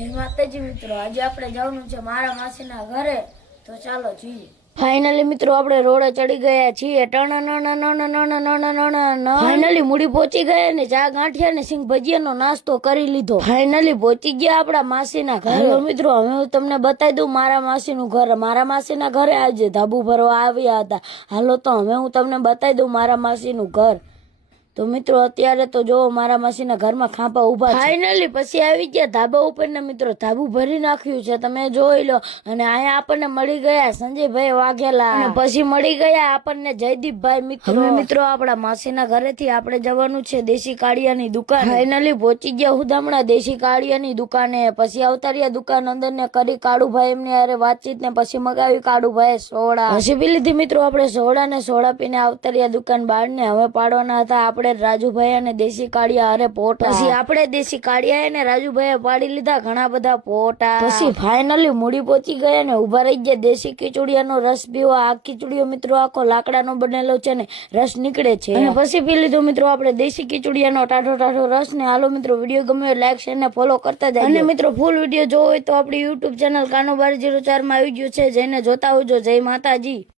જય માતાજી મિત્રો, આજે આપણે જવાનું છે મારા માસીના ઘરે, તો ચાલો જઈએ। ફાઇનલી મિત્રો આપણે રોડે ચડી ગયા છીએ। ફાઇનલી મૂડી પહોંચી ગયા ને ચા ગાંઠિયા ને સિંગ ભજીયાનો નાસ્તો કરી લીધો। ફાઇનલી પહોંચી ગયા આપણા માસીના ઘરે। મિત્રો હવે હું તમને બતાવી દઉં મારા માસીનું ઘર। મારા માસીના ઘરે આજે ધાબુ ભરવા આવ્યા હતા। હાલો તો હવે હું તમને બતાવી દઉં મારા માસીનું ઘર। તો મિત્રો અત્યારે તો જો મારા માસીના ઘરમાં ખાંપા ઉભા છે। ફાઇનલી પછી આવી ગયા ધાબા ઉપર ને મિત્રો ધાબુ ભરી નાખ્યું છે, તમે જોઈ લો। અને અહીંયા આપણને મળી ગયા સંજયભાઈ વાઘેલા અને પછી મળી ગયા આપણને જયદીપભાઈ મિત્રો। હવે મિત્રો આપણા માસીના ઘરેથી આપણે જવાનું છે દેશી કાળિયાની દુકાન। ફાઇનલી પહોંચી ગયા હુદામણા દેશી કાળિયાની દુકાને। પછી અવતાર્યા દુકાન અંદર ને કરી કાળુભાઈ એમની હારે વાતચીત ને પછી મગાવી કાળુભાઈ સોડા। પછી પી લીધી મિત્રો આપણે સોડા ને સોડા પીને અવતાર્યા દુકાન બહાર ને હવે પાડવાના હતા આપણે રાજુભાઈ અને દેશી કાળિયા અરે પોટા। પછી આપણે દેશી કાળિયા અને રાજુભાઈ પાડી લીધા ઘણા બધા પોટા। પછી ફાઇનલી મૂડી પહોંચી ગયા ને ઉભા રહી ગયા દેશી ખીચડીયાનો રસ પીવા। આ ખીચડીયો મિત્રો આખો લાકડાનો બનેલો છે ને રસ નીકળે છે। અને પછી પી લીધો મિત્રો આપણે દેશી ખીચડીયાનો ટાઢો ટાઢો રસ ને। હાલો મિત્રો વિડીયો ગમે લાઈક શેર ને ફોલો કરતા જાય। અને મિત્રો ફૂલ વિડીયો જોવો હોય તો આપણી યુટ્યુબ ચેનલ કાનોબારી 04 માં આવી ગયું છે, જઈને જોતા આવજો। જય માતાજી।